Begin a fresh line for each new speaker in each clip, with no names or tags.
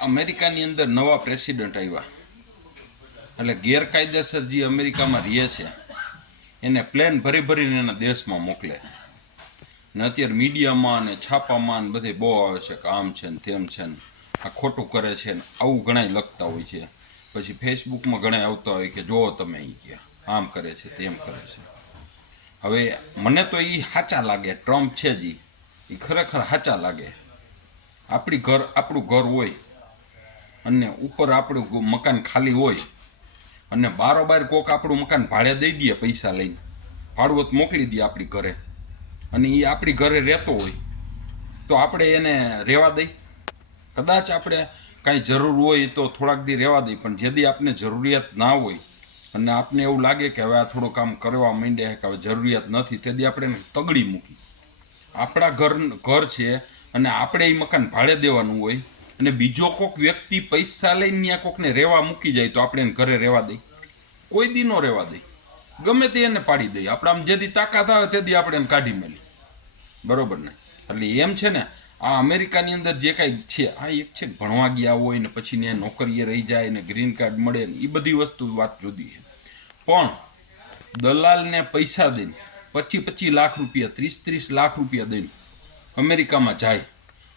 અમેરિકાની અંદર નવા પ્રેસિડન્ટ આવ્યા. એટલે ગેરકાયદેસર જે અમેરિકામાં રહે છે, એને પ્લેન ભરી ભરીને એના દેશમાં મોકલે. ને અત્યારે મીડિયામાં ને છાપામાં ને બધે બહુ આવે છે કે આમ છે ને તેમ છે ને આ ખોટું કરે છે ને આવું ઘણાય લખતા હોય છે. પછી ફેસબુકમાં ઘણા આવતા હોય કે જુઓ તમે અહીં ગયા આમ કરે છે, તેમ કરે છે. હવે મને તો એ સાચા લાગે, ટ્રમ્પ છે જ. એ ખરેખર સાચા લાગે. આપણી ઘર, આપણું ઘર હોય અને ઉપર આપણું મકાન ખાલી હોય. અને બારોબાર કોક આપણું મકાન ભાડે દઈ દે પૈસા લઈને. ભાડવત મોકલી દે આપણી ઘરે. અને એ આપણી ઘરે રહેતો હોય. તો આપણે એને રહેવા દઈ. કદાચ આપણે કાંઈ જરૂર હોય તો થોડાક દી રહેવા દઈ, પણ જેદી આપને જરૂરિયાત ના હોય, અને આપને એવું લાગે કે હવે આ થોડું કામ કરવા માંડ્યા કે હવે જરૂરિયાત નથી તેથી આપણે તગડી મૂકી. આપણા ઘર ઘર છે, અને આપણે એ મકાન ભાડે દેવાનું હોય. અને બીજો કોક વ્યક્તિ પૈસા લઈને ત્યાં કોકને રહેવા મૂકી જાય તો આપણે એને ઘરે રહેવા દઈ કોઈ દી નો રહેવા દઈ ગમે તે એને પાડી દઈએ આપણે આમ જેથી તાકાત આવે તેથી આપણે એને કાઢી મેલી બરોબર ને? એટલે એમ છે ને, આ અમેરિકાની અંદર જે કાંઈ છે, આ એક છે ભણવા ગયા હોય ને પછી ને નોકરીએ રહી જાય ને ગ્રીન કાર્ડ મળે ને એ બધી વસ્તુ વાત જુદી છે. પણ દલાલને પૈસા દઈને પચીસ પચીસ લાખ રૂપિયા, ત્રીસ ત્રીસ લાખ રૂપિયા દઈને અમેરિકામાં જાય.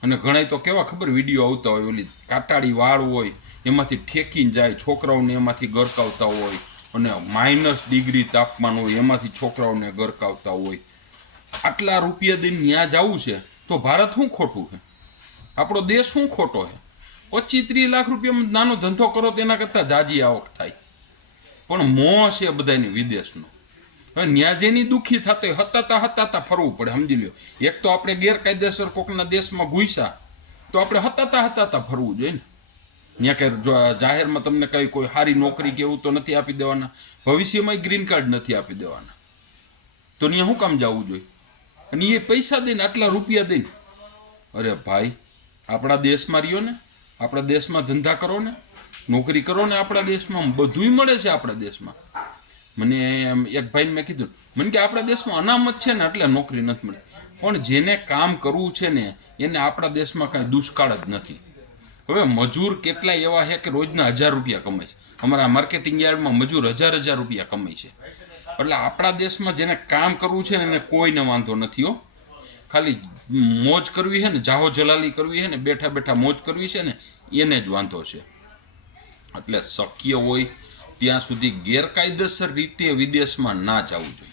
અને ઘણા તો કેવા ખબર વીડિયો આવતા હોય, ઓલી કાટાળી વાળ હોય, એમાંથી ઠેકીને જાય, છોકરાઓને એમાંથી ગરકાવતા હોય, અને માઇનસ ડિગ્રી તાપમાન હોય, એમાંથી છોકરાઓને ગરકાવતા હોય. આટલા રૂપિયા દઈને ત્યાં જવું છે, તો ભારત શું ખોટું છે? આપણો દેશ શું ખોટો છે? પચીસ ત્રીસ લાખ રૂપિયામાં નાનો ધંધો કરો તો એના કરતાં જાજી આવક થાય. પણ મોં છે બધાની વિદેશનો. ન્યા જેની દુઃખી થતો, હતાતા હતાતા ફરવું પડે, સમજી લ્યો. એક તો આપણે ગેરકાયદેસર કોકના દેશમાં ઘૂસ્યા, તો આપણે હતાતા હતાતા ફરવું જોઈએ ને. ત્યાં કઈ જાહેરમાં તમને કઈ કોઈ સારી નોકરી કે એવું તો નથી આપી દેવાના, ભવિષ્યમાં ગ્રીન કાર્ડ નથી આપી દેવાના. તો ત્યાં શું કામ જવું જોઈએ? અને એ પૈસા દઈને આટલા રૂપિયા દઈને. અરે ભાઈ, આપણા દેશમાં રહ્યો ને, આપણા દેશમાં ધંધા કરો ને, નોકરી કરો ને આપણા દેશમાં, બધુંય મળે છે આપણા દેશમાં. મને એક ભાઈને મેં કીધું, મને કે આપણા દેશમાં અનામત છે ને એટલે નોકરી નથી મળતી. પણ જેને કામ કરવું છે ને, એને આપણા દેશમાં કાંઈ દુષ્કાળ જ નથી. હવે મજૂર કેટલા એવા છે કે રોજના હજાર રૂપિયા કમાય છે. અમારા માર્કેટિંગ યાર્ડમાં મજૂર હજાર હજાર રૂપિયા કમાય છે. એટલે આપણા દેશમાં જેને કામ કરવું છે ને, એને કોઈને વાંધો નથી હો. ખાલી મોજ કરવી છે ને, જાહો જલાલી કરવી છે ને, બેઠા બેઠા મોજ કરવી છે ને, એને જ વાંધો છે. એટલે શક્ય હોય ત્યાં સુધી ગેરકાયદેસર રીતે વિદેશમાં ના જવું જોઈએ.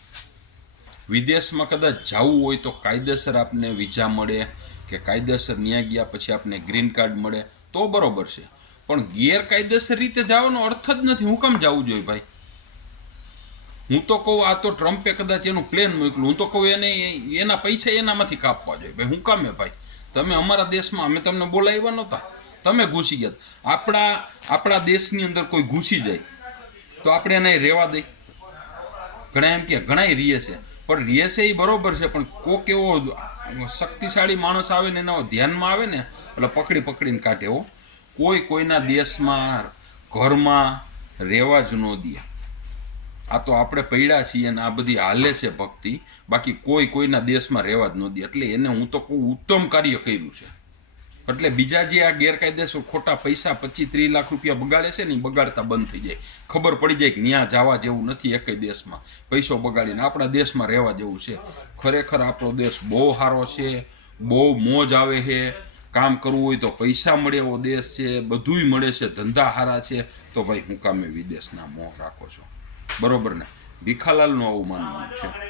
વિદેશમાં કદાચ જવું હોય તો કાયદેસર આપને વિઝા મળે કે કાયદેસર ન્યાય ગયા પછી આપને ગ્રીન કાર્ડ મળે, તો બરોબર છે. પણ ગેરકાયદેસર રીતે જવાનો અર્થ જ નથી. હું કામ જવું જોઈએ ભાઈ? હું તો કહું, આ તો ટ્રમ્પે કદાચ એનું પ્લેન મોકલું હું તો કહું, એને એના પૈસા એનામાંથી કાપવા જોઈએ. ભાઈ, હું કામે ભાઈ? તમે અમારા દેશમાં, અમે તમને બોલાવ્યા નહોતા. તમે ઘૂસી ગયા. આપણા આપણા દેશની અંદર કોઈ ઘૂસી જાય. તો આપણે એને રહેવા દઈ ઘણા એમ કે ઘણાય રીએ છે. પણ રીએ છે એ બરોબર છે, પણ કોક એવો શક્તિશાળી માણસ આવે ને એના ધ્યાનમાં આવે ને, એટલે પકડી પકડીને કાઢે એવો કોઈ કોઈના દેશમાં, ઘરમાં રહેવા જ ન દે. આ તો આપણે પૈડા છીએ અને આ બધી હાલે છે ભક્તિ. બાકી કોઈ કોઈના દેશમાં રહેવા જ ન દે. એટલે એને હું તો કહું, ઉત્તમ કાર્ય કર્યું છે. એટલે બીજા જે આ ગેરકાયદેસર ખોટા પૈસા પચીસ ત્રીસ લાખ રૂપિયા બગાડે છે ને એ બગાડતા બંધ થઈ જાય. ખબર પડી જાય કે ત્યાં જવા જેવું નથી એકેય દેશમાં. પૈસો બગાડીને આપણા દેશમાં રહેવા જેવું છે. ખરેખર આપણો દેશ બહુ સારો છે, બહુ મોજ આવે છે. કામ કરવું હોય તો પૈસા મળે એવો દેશ છે, બધુંય મળે છે, ધંધા સારા છે. તો ભાઈ હું કામે વિદેશના મોહ રાખો છો. બરોબર ને? ભીખાલાલનું આવું માનવું છે.